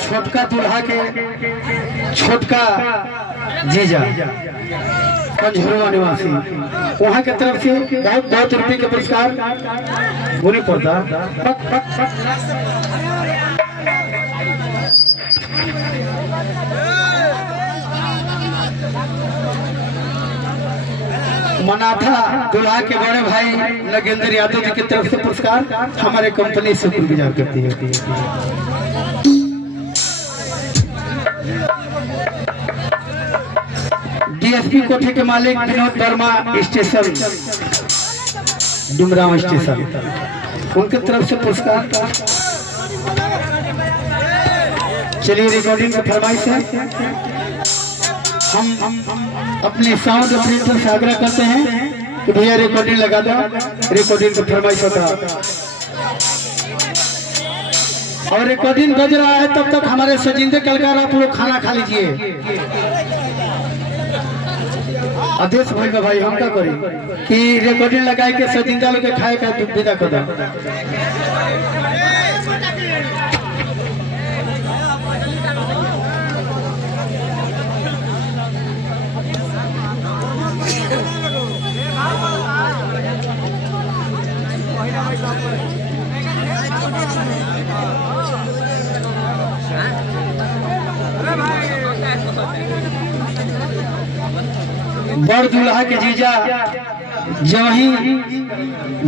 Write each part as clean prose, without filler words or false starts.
छोटका दूल्हा के छोटका जीजा कंझुरवा निवासी वहाँ के तरफ से बहुत बहुत रुपये के पुरस्कार होने पड़ता। मनाथा दूल्हा के बड़े भाई नगेंद्र यादव जी की तरफ से पुरस्कार हमारे कंपनी से गुजार करती है। डीएसपी कोठे के मालिक विनोद वर्मा स्टेशन डुमराव स्टेशन उनके तरफ से पुरस्कार। चलिए रिकॉर्डिंग की फरमाइश है। हम अपने साउंड ऑपरेटर से आग्रह करते हैं कि भैया रिकॉर्डिंग लगा दो। रिकॉर्डिंग की फरमाइश होता और रिकॉर्डिंग बज रहा है तब तक हमारे सजिंदे कलकार आप लोग खाना खा लीजिए। आदेश भाई भाई हम क्या करें कि रिकॉर्डिंग लगाए के सजिंदा लोग के खाए का विदा कर दो। बड़ दूल्हा के जीजा जवही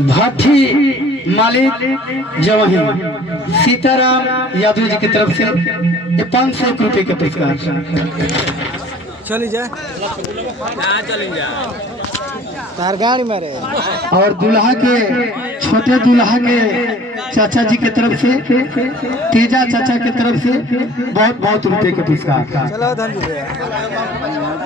भट्टी मालिक जवही सीताराम यादव जी की तरफ से 500 रुपए के पुरस्कार। चली जा तार गाड़ी मारे। और दूल्हा के छोटे दूल्हा के चाचा जी की तरफ से तेजा चाचा की तरफ से बहुत बहुत रुपए के पुरस्कार। चलो धन